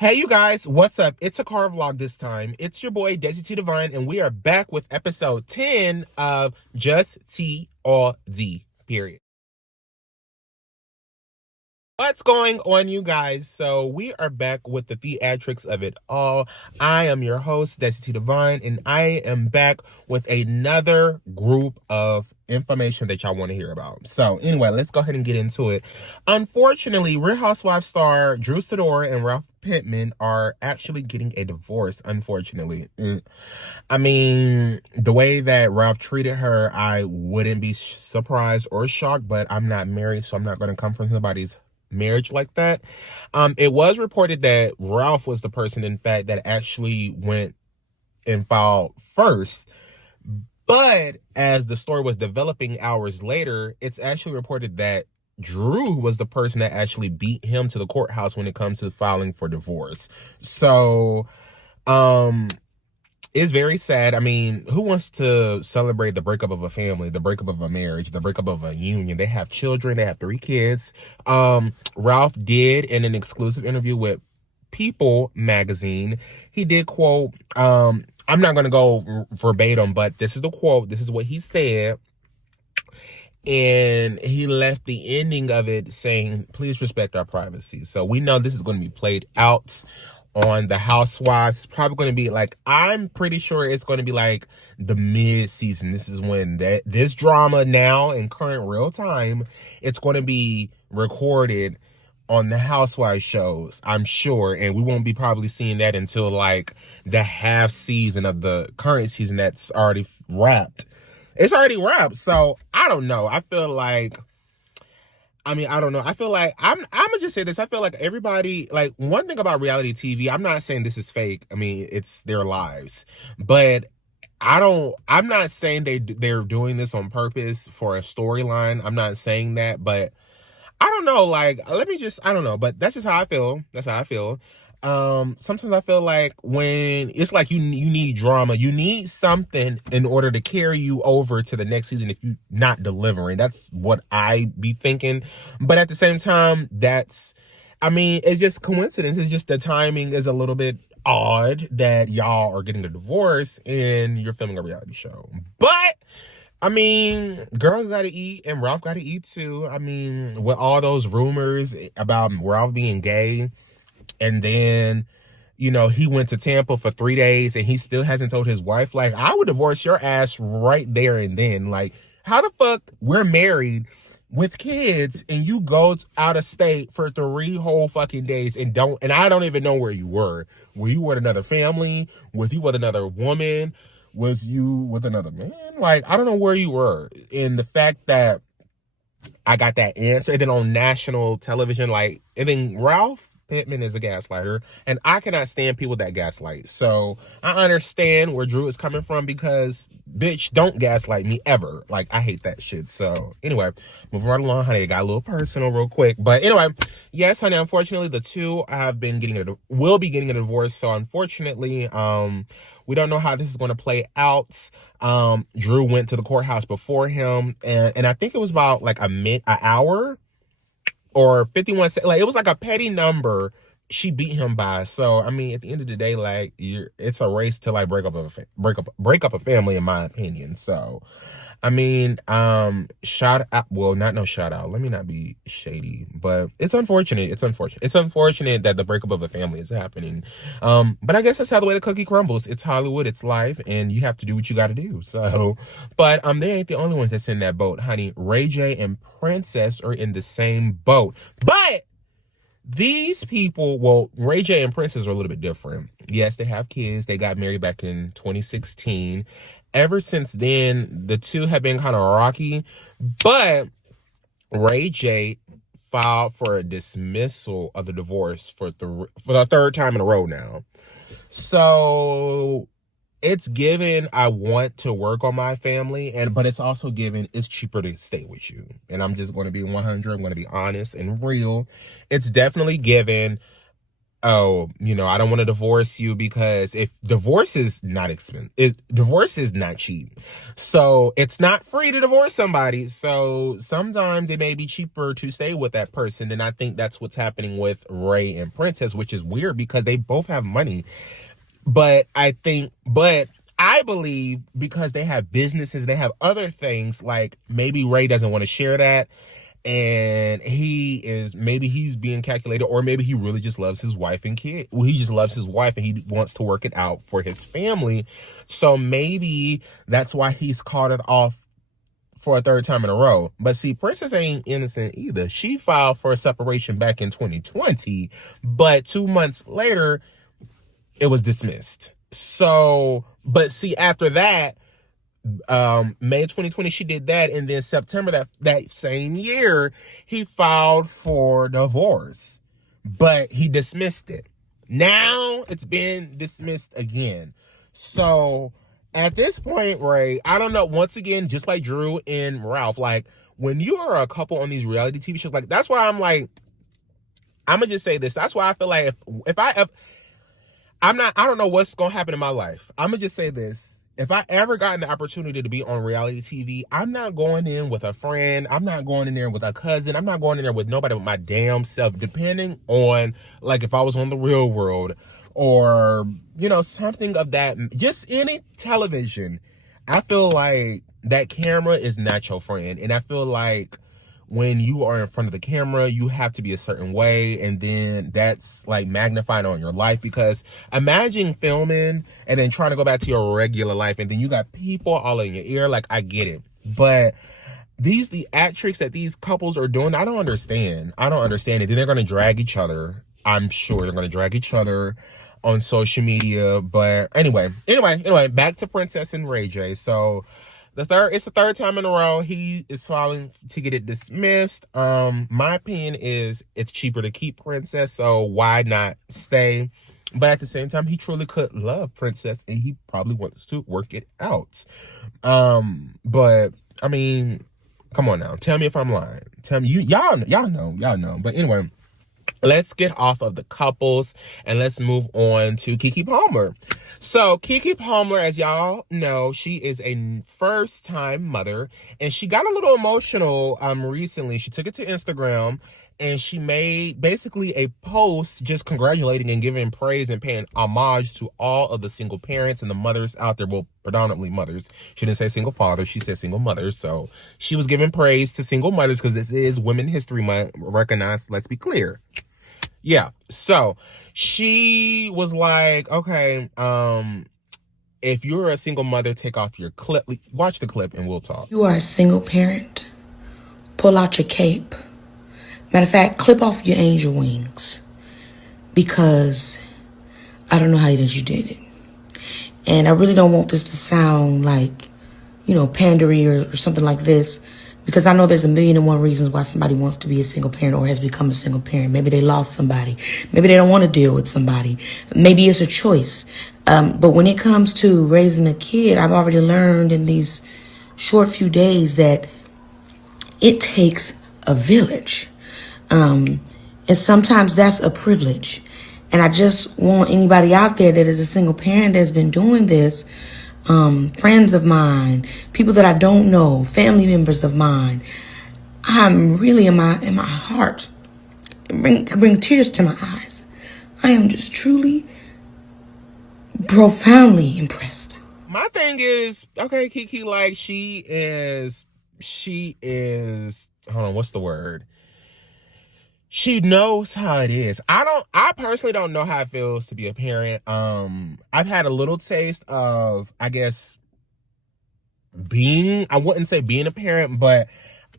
Hey, you guys, what's up? It's a car vlog this time. It's your boy, Desi T Devonnn, and we are back with episode 10 of Just T or D, period. What's going on, you guys? So we are back with the theatrics of it all. I am your host, Desi T Devonnn, and I am back with another group of information that y'all want to hear about. So anyway, let's go ahead and get into it. Unfortunately, Real Housewives star Drew Sidora and Ralph Pittman are actually getting a divorce, unfortunately. I mean, the way that Ralph treated her, I wouldn't be surprised or shocked, but I'm not married, so I'm not going to come from somebody's marriage like that. It was reported that Ralph was the person, in fact, that actually went and filed first. But as the story was developing hours later, it's actually reported that Drew was the person that actually beat him to the courthouse when it comes to filing for divorce. So, it's very sad. I mean, who wants to celebrate the breakup of a family, the breakup of a marriage, the breakup of a union? They have children. They have 3 kids. Ralph did, in an exclusive interview with People magazine, he did quote, I'm not going to go verbatim, but this is the quote. This is what he said. And he left the ending of it saying, please respect our privacy. So we know this is going to be played out on the Housewives. It's probably going to be like, I'm pretty sure it's going to be like the mid-season. This is when this drama now in current real time, it's going to be recorded on the Housewives shows, I'm sure. And we won't be probably seeing that until like the half season of the current season that's already wrapped. It's already wrapped. So I don't know. I feel like, I don't know. I feel like I'm gonna just say this. I feel like everybody, like, one thing about reality TV, I'm not saying this is fake. I mean, it's their lives, but I'm not saying they're doing this on purpose for a storyline. I'm not saying that, but I don't know. Like, I don't know, but that's just how I feel. That's how I feel. Sometimes I feel like when it's like you need drama, you need something in order to carry you over to the next season if you're not delivering. That's what I be thinking. But at the same time, it's just coincidence. It's just the timing is a little bit odd that y'all are getting a divorce and you're filming a reality show. But girls gotta eat and Ralph gotta eat too. I mean, with all those rumors about Ralph being gay, and then, he went to Tampa for 3 days and he still hasn't told his wife. Like, I would divorce your ass right there and then. Like, how the fuck we're married with kids and you go out of state for 3 whole fucking days and I don't even know where you were. Were you with another family? Was you with another woman? Was you with another man? Like, I don't know where you were. And the fact that I got that answer, and then on national television, like, and then Ralph Pittman is a gaslighter, and I cannot stand people that gaslight. So I understand where Drew is coming from because, bitch, don't gaslight me ever. Like, I hate that shit. So anyway, moving right along, honey. It got a little personal real quick, but anyway, yes, honey. Unfortunately, the two will be getting a divorce. So unfortunately, we don't know how this is going to play out. Drew went to the courthouse before him, and I think it was about like an hour or 51 seconds. Like, it was like a petty number she beat him by. So at the end of the day, like, it's a race to like break up a family, in my opinion. So shout out, well, not no shout out, let me not be shady, but it's unfortunate. It's unfortunate that the breakup of a family is happening. But I guess that's how the way the cookie crumbles. It's Hollywood, it's life, and you have to do what you got to do. So, but they ain't the only ones that's in that boat, honey. Ray J and Princess are in the same boat, but these people, well, Ray J and Princess are a little bit different. Yes, they have kids. They got married back in 2016. Ever since then, the two have been kind of rocky, but Ray J filed for a dismissal of the divorce for the 3rd time in a row now. So it's given, I want to work on my family, but it's also given, it's cheaper to stay with you. And I'm just going to be 100. I'm going to be honest and real. It's definitely given, oh, I don't want to divorce you because if divorce is not expensive, divorce is not cheap. So it's not free to divorce somebody. So sometimes it may be cheaper to stay with that person. And I think that's what's happening with Ray and Princess, which is weird because they both have money. But I believe because they have businesses, they have other things, like maybe Ray doesn't want to share that. And maybe he's being calculated, or maybe he really just loves his wife and kid. Well, he just loves his wife and he wants to work it out for his family. So maybe that's why he's called it off for a third time in a row. But see, Princess ain't innocent either. She filed for a separation back in 2020, but 2 months later, it was dismissed. So, but see, after that, May 2020, she did that, and then September that same year, he filed for divorce, but he dismissed it. Now it's been dismissed again. So at this point, Ray, I don't know. Once again, just like Drew and Ralph, like when you are a couple on these reality TV shows, like that's why I'm like, I'm gonna just say this. That's why I feel like if I don't know what's gonna happen in my life. I'm gonna just say this. If I ever gotten the opportunity to be on reality TV, I'm not going in with a friend. I'm not going in there with a cousin. I'm not going in there with nobody but my damn self, depending on, like, if I was on The Real World or, something of that, just any television. I feel like that camera is not your friend. And I feel like when you are in front of the camera, you have to be a certain way, and then that's like magnified on your life. Because imagine filming and then trying to go back to your regular life, and then you got people all in your ear. Like, I get it, but the theatrics that these couples are doing, I don't understand it. Then they're going to drag each other. I'm sure they're going to drag each other on social media. But anyway, back to Princess and Ray J. So it's the third time in a row he is filing to get it dismissed. My opinion is it's cheaper to keep Princess, so why not stay? But at the same time, he truly could love Princess, and he probably wants to work it out. But I mean, come on now, tell me if I'm lying. Tell me, y'all know. But anyway, let's get off of the couples and let's move on to Keke Palmer. So Keke Palmer, as y'all know, she is a first-time mother, and she got a little emotional recently. She took it to Instagram, and she made basically a post just congratulating and giving praise and paying homage to all of the single parents and the mothers out there. Well, predominantly mothers. She didn't say single fathers. She said single mothers. So she was giving praise to single mothers because this is Women History Month. Recognized, let's be clear. Yeah, so she was like, okay, if you're a single mother, take off your clip. Watch the clip and we'll talk. You are a single parent. Pull out your cape. Matter of fact, clip off your angel wings. Because I don't know how you did it. And I really don't want this to sound like, pandery or something like this. Because I know there's 1,000,001 reasons why somebody wants to be a single parent or has become a single parent. Maybe they lost somebody. Maybe they don't want to deal with somebody. Maybe it's a choice. But when it comes to raising a kid, I've already learned in these short few days that it takes a village. And sometimes that's a privilege. And I just want anybody out there that is a single parent that's been doing this, friends of mine, people that I don't know, family members of mine, I'm really in my heart, bring tears to my eyes. I am just truly, profoundly impressed. My thing is, okay, Keke, like she is, hold on, what's the word? She knows how it is. I personally don't know how it feels to be a parent. I've had a little taste of, I guess, I wouldn't say being a parent, but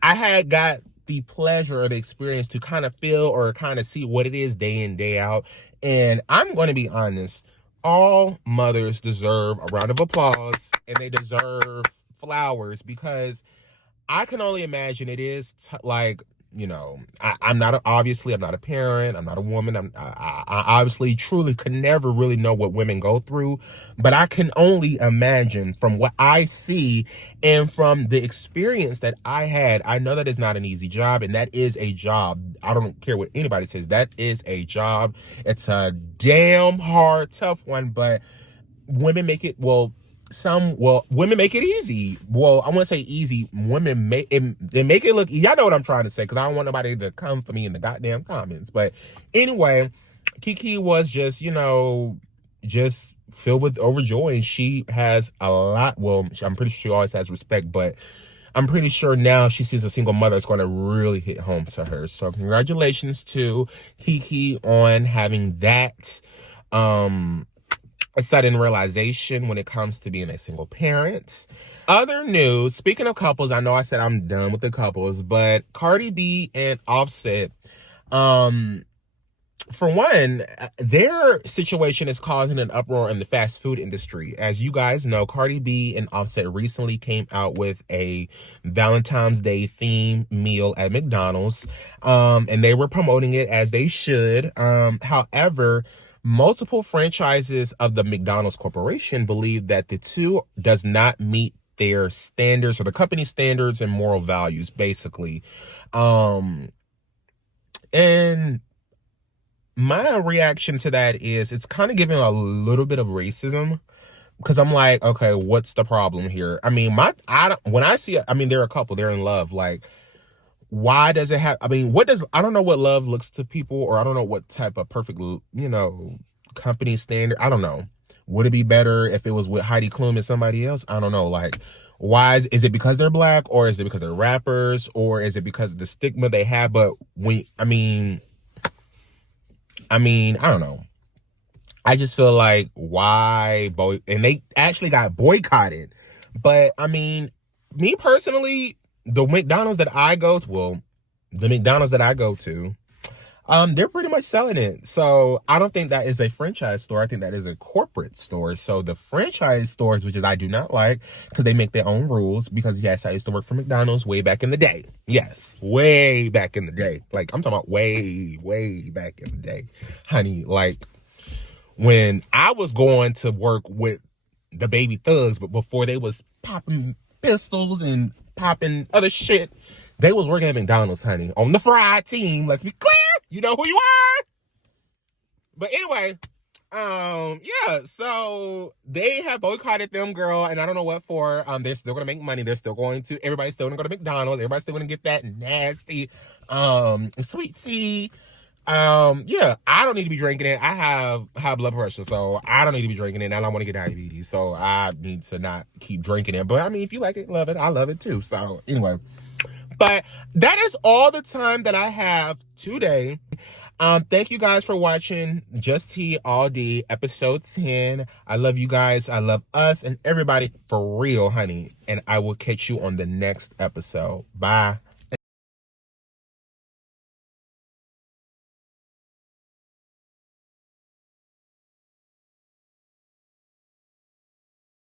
I had got the pleasure or the experience to kind of feel or kind of see what it is day in, day out. And I'm going to be honest, all mothers deserve a round of applause and they deserve flowers, because I can only imagine it is like I'm not obviously I'm not a parent, I'm not a woman. I obviously truly could never really know what women go through, but I can only imagine from what I see and from the experience that I had. I know that it's not an easy job, and that is a job. I don't care what anybody says. That is a job. It's a damn hard, tough one, but women make it, women make it easy. Well, I want to say easy. Women make it, they make it look, y'all know what I'm trying to say, because I don't want nobody to come for me in the goddamn comments. But anyway, Keke was just, just filled with overjoy, and she has a lot. Well, I'm pretty sure she always has respect, but I'm pretty sure now she sees a single mother, it's going to really hit home to her. So congratulations to Keke on having that, a sudden realization when it comes to being a single parent. Other news, speaking of couples, I know I said I'm done with the couples, but Cardi B and Offset, for one, their situation is causing an uproar in the fast food industry. As you guys know, Cardi B and Offset recently came out with a Valentine's Day theme meal at McDonald's, and they were promoting it as they should. However, multiple franchises of the McDonald's Corporation believe that the two does not meet their standards, or the company standards and moral values, basically. And my reaction to that is it's kind of giving a little bit of racism, because I'm like, okay, what's the problem here? I mean, when I see it, I mean, they're a couple, they're in love. Like, why does it have, I mean, I don't know what love looks to people, or I don't know what type of perfect, company standard. I don't know. Would it be better if it was with Heidi Klum and somebody else? I don't know. Like, why is it because they're black, or is it because they're rappers, or is it because of the stigma they have? But I mean, I don't know. I just feel like, why and they actually got boycotted. But I mean, me personally, the McDonald's that I go to, they're pretty much selling it. So I don't think that is a franchise store. I think that is a corporate store. So the franchise stores, which is I do not like, because they make their own rules. Because yes, I used to work for McDonald's way back in the day. Yes, way back in the day. Like, I'm talking about way, way back in the day, honey. Like, when I was going to work with the baby thugs, but before they was popping pistols and popping other shit, they was working at McDonald's, honey, on the fried team. Let's be clear. You know who you are. But anyway, yeah, so they have boycotted them, girl, and I don't know what for. They're still gonna make money. They're still everybody's still gonna go to McDonald's. Everybody's still gonna get that nasty, sweet tea. Yeah, I don't need to be drinking it. I have high blood pressure, so I don't need to be drinking it, and I don't want to get diabetes, so I need to not keep drinking it. But I mean, if you like it, love it. I love it too. So anyway. But that is all the time that I have today. Thank you guys for watching Just Tea All D episode 10. I love you guys. I love us and everybody for real, honey. And I will catch you on the next episode. Bye.